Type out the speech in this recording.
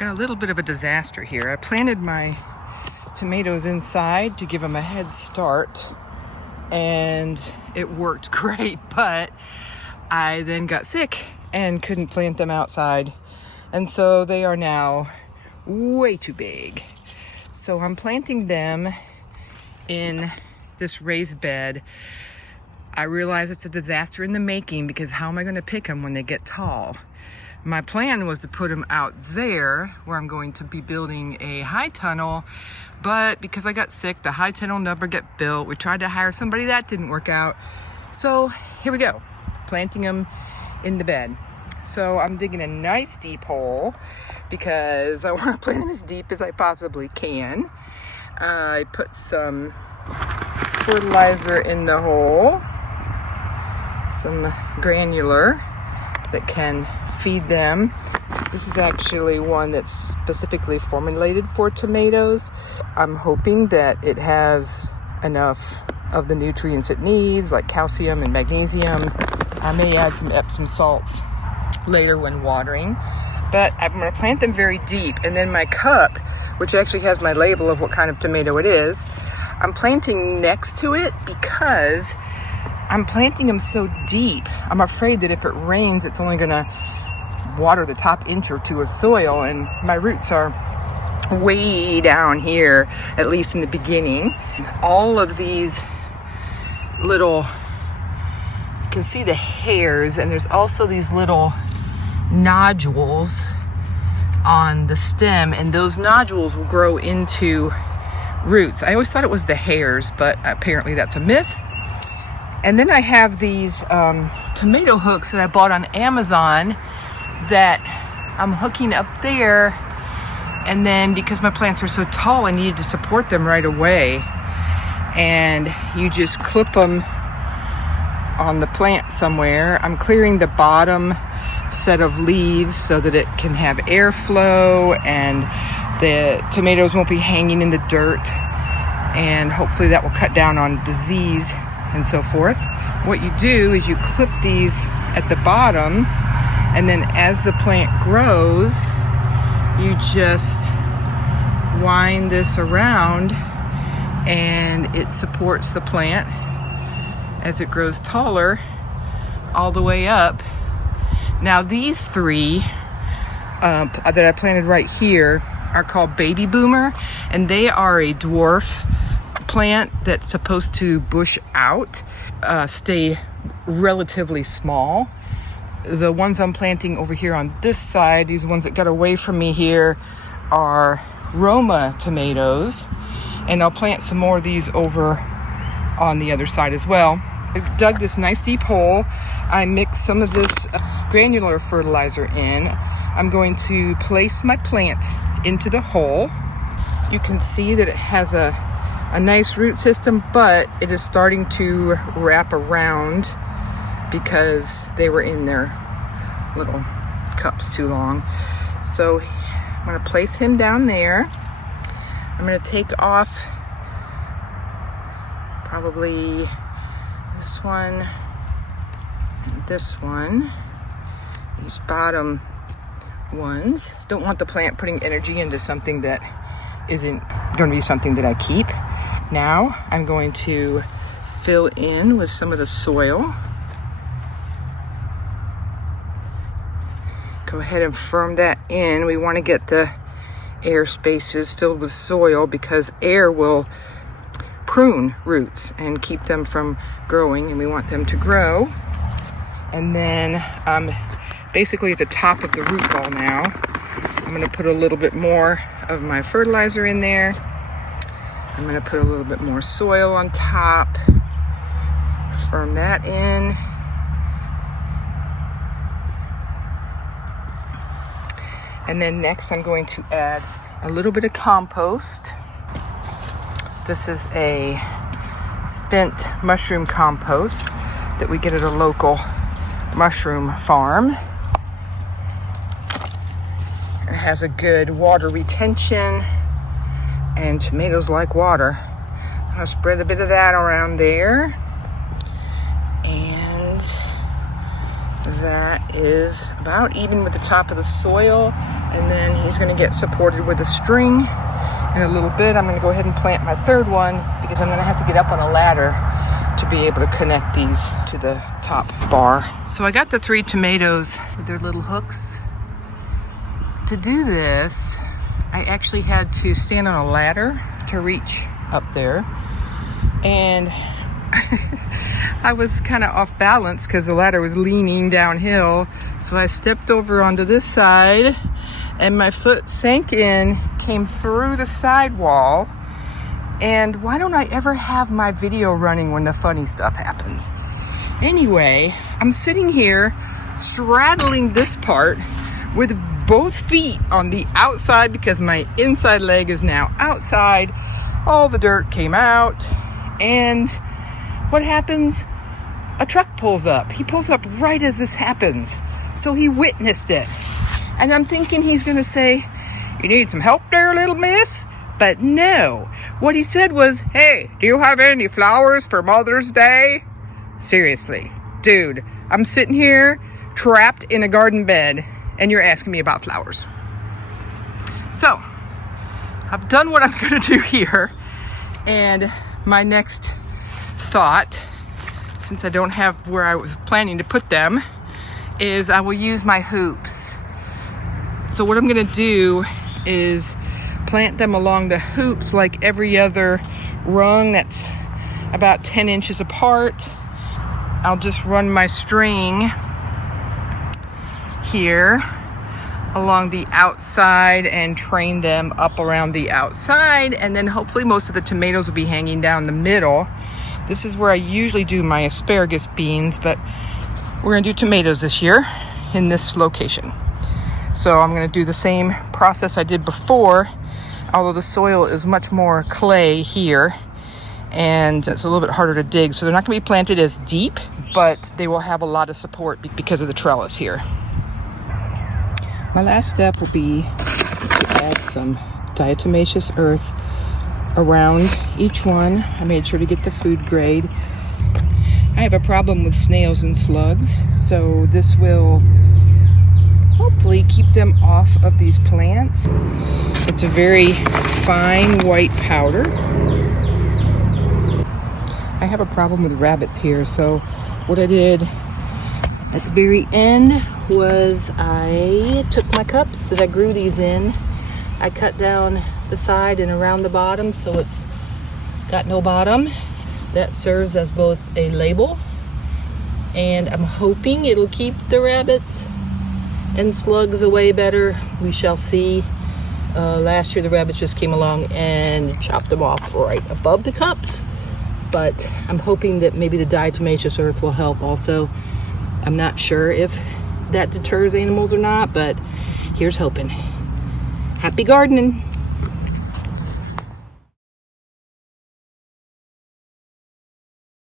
Got a little bit of a disaster here. I planted my tomatoes inside to give them a head start, and it worked great, but I then got sick and couldn't plant them outside, and so they are now way too big. So I'm planting them in this raised bed. I realize it's a disaster in the making because how am I going to pick them when they get tall? My plan was to put them out there where I'm going to be building a high tunnel, but because I got sick, the high tunnel never got built. We tried to hire somebody, that didn't work out. So here we go, planting them in the bed. So I'm digging a nice deep hole because I want to plant them as deep as I possibly can. I put some fertilizer in the hole, some granular that can feed them. This is actually one that's specifically formulated for tomatoes. I'm hoping that it has enough of the nutrients it needs, like calcium and magnesium. I may add some Epsom salts later when watering, but I'm going to plant them very deep. And then my cup, which actually has my label of what kind of tomato it is, I'm planting next to it because I'm planting them so deep. I'm afraid that if it rains, it's only going to water the top inch or two of soil, and my roots are way down here, at least in the beginning. All of these little, you can see the hairs, and there's also these little nodules on the stem, and those nodules will grow into roots. I always thought it was the hairs, but apparently that's a myth. And then I have these tomato hooks that I bought on Amazon that I'm hooking up there, and then because my plants are so tall, I needed to support them right away, and you just clip them on the plant somewhere. I'm clearing the bottom set of leaves so that it can have airflow and the tomatoes won't be hanging in the dirt, and hopefully that will cut down on disease and so forth. What you do is you clip these at the bottom, and then as the plant grows, you just wind this around and it supports the plant as it grows taller all the way up. Now these three that I planted right here are called baby boomer, and they are a dwarf plant that's supposed to bush out, stay relatively small. The ones I'm planting over here on this side, these ones that got away from me here, are Roma tomatoes, and I'll plant some more of these over on the other side as well. I dug this nice deep hole. I mixed some of this granular fertilizer in. I'm going to place my plant into the hole. You can see that it has a nice root system, but it is starting to wrap around because they were in their little cups too long. So I'm going to place him down there. I'm going to take off probably this one and this one, these bottom ones. Don't want the plant putting energy into something that isn't going to be something that I keep. Now I'm going to fill in with some of the soil. Go ahead and firm that in. We want to get the air spaces filled with soil because air will prune roots and keep them from growing, and we want them to grow. And then basically at the top of the root ball now, I'm going to put a little bit more of my fertilizer in there. I'm going to put a little bit more soil on top, firm that in. And then next I'm going to add a little bit of compost. This is a spent mushroom compost that we get at a local mushroom farm. It has a good water retention, and tomatoes like water. I'll spread a bit of that around there. And that is about even with the top of the soil, and then he's going to get supported with a string. In a little bit, I'm going to go ahead and plant my third one because I'm going to have to get up on a ladder to be able to connect these to the top bar. So I got the 3 tomatoes with their little hooks. To do this, I actually had to stand on a ladder to reach up there, and I was kind of off balance because the ladder was leaning downhill. So I stepped over onto this side and my foot sank in, came through the sidewall. And why don't I ever have my video running when the funny stuff happens? Anyway, I'm sitting here straddling this part with both feet on the outside because my inside leg is now outside. All the dirt came out, and what happens? A truck pulls up. He pulls up right as this happens. So he witnessed it. And I'm thinking he's going to say, "You need some help there, little miss?" But no. What he said was, "Hey, do you have any flowers for Mother's Day?" Seriously, dude, I'm sitting here trapped in a garden bed and you're asking me about flowers. So, I've done what I'm going to do here. And my next thought, since I don't have where I was planning to put them, is I will use my hoops. So what I'm going to do is plant them along the hoops like every other rung that's about 10 inches apart. I'll just run my string here along the outside and train them up around the outside, and then hopefully most of the tomatoes will be hanging down the middle. This is where I usually do my asparagus beans, but we're going to do tomatoes this year in this location. So I'm going to do the same process I did before, although the soil is much more clay here and it's a little bit harder to dig. So they're not going to be planted as deep, but they will have a lot of support because of the trellis here. My last step will be to add some diatomaceous earth around each one. I made sure to get the food grade. I have a problem with snails and slugs, so this will hopefully keep them off of these plants. It's a very fine white powder. I have a problem with rabbits here, so what I did at the very end was I took my cups that I grew these in, I cut down the side and around the bottom so it's got no bottom. That serves as both a label, and I'm hoping it'll keep the rabbits and slugs away better. We shall see. Last year the rabbits just came along and chopped them off right above the cups, but I'm hoping that maybe the diatomaceous earth will help also. I'm not sure if that deters animals or not, but here's hoping. Happy gardening.